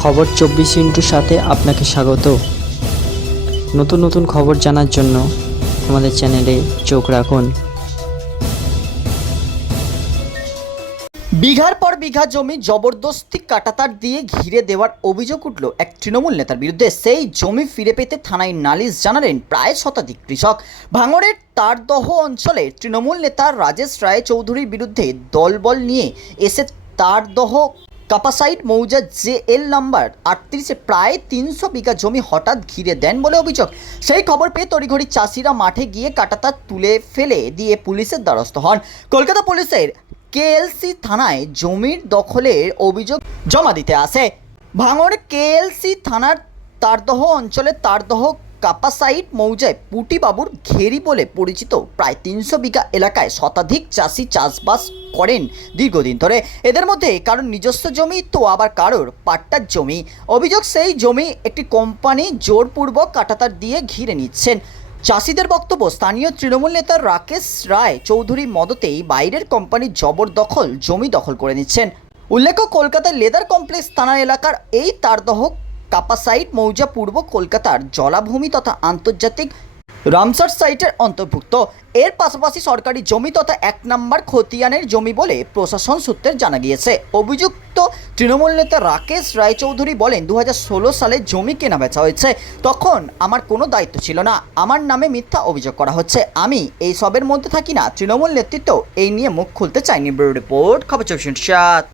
খবর চব্বিশ ইন্টুর সাথে আপনাকে স্বাগত। নতুন নতুন খবর জানার জন্য আমাদের চ্যানেলে চোখ রাখুন। বিঘার পর বিঘা জমি জবরদস্তি কাটাতার দিয়ে ঘিরে দেওয়ার অভিযোগ উঠল এক তৃণমূল নেতার বিরুদ্ধে। সেই জমি ফিরে পেতে থানায় নালিশ জানালেন প্রায় শতাধিক কৃষক। ভাঙড়ের তারদহ অঞ্চলে তৃণমূল নেতা রাজেশ রায় চৌধুরীর বিরুদ্ধে দলবল নিয়ে এসে তারদহ কাপাসাইড মৌজা জে এল নাম্বার আটত্রিশে প্রায় তিনশো বিঘা জমি হঠাৎ ঘিরে দেন বলে অভিযোগ। সেই খবর পেয়ে তড়িঘড়ি চাষিরা মাঠে গিয়ে কাটাতার তুলে ফেলে দিয়ে পুলিশের দ্বারস্থ হন। কলকাতা পুলিশের কেএলসি থানায় জমির দখলের অভিযোগ জমা দিতে আসে। ভাঙড় কেএলসি থানার তারদহ অঞ্চলে তারদহ কাপাসাইট মৌজায় পুটিবাবুর ঘেরি বলে পরিচিত প্রায় তিনশো বিঘা এলাকায় শতাধিক চাষি চাষবাস করেন দীর্ঘদিন ধরে। এদের মধ্যে কারোর নিজস্ব জমি, তো আবার কারোর পাট্টার জমি। অভিযোগ, সেই জমি একটি কোম্পানি জোরপূর্বক কাটাতার দিয়ে ঘিরে নিচ্ছেন। চাষিদের বক্তব্য, স্থানীয় তৃণমূল নেতা রাকেশ রায় চৌধুরী মদতেই বাইরের কোম্পানির জবরদখল জমি দখল করে নিচ্ছেন। উল্লেখ্য, কলকাতার লেদার কমপ্লেক্স থানা এলাকার এই তারদহ কাপাসাইট মৌজা পূর্ব কলকাতার জলাভূমি তথা আন্তর্জাতিক রামসার সাইটের অন্তর্ভুক্ত। এর পাশাপাশি সরকারি জমি তথা এক নম্বর খতিয়ানের জমি বলে প্রশাসন সূত্রে জানা গিয়েছে। অভিযুক্ত তৃণমূল নেতা রাকেশ রায়চৌধুরী বলেন দু হাজার ষোলো সালে জমি কেনা বেচা হয়েছে। তখন আমার কোনো দায়িত্ব ছিল না। আমার নামে মিথ্যা অভিযোগ করা হচ্ছে। আমি এই সবের মধ্যে থাকি না। তৃণমূল নেতৃত্ব এই নিয়ে মুখ খুলতে চাইনি। ব্যুরো রিপোর্ট, খবর চব্বিশ সাত।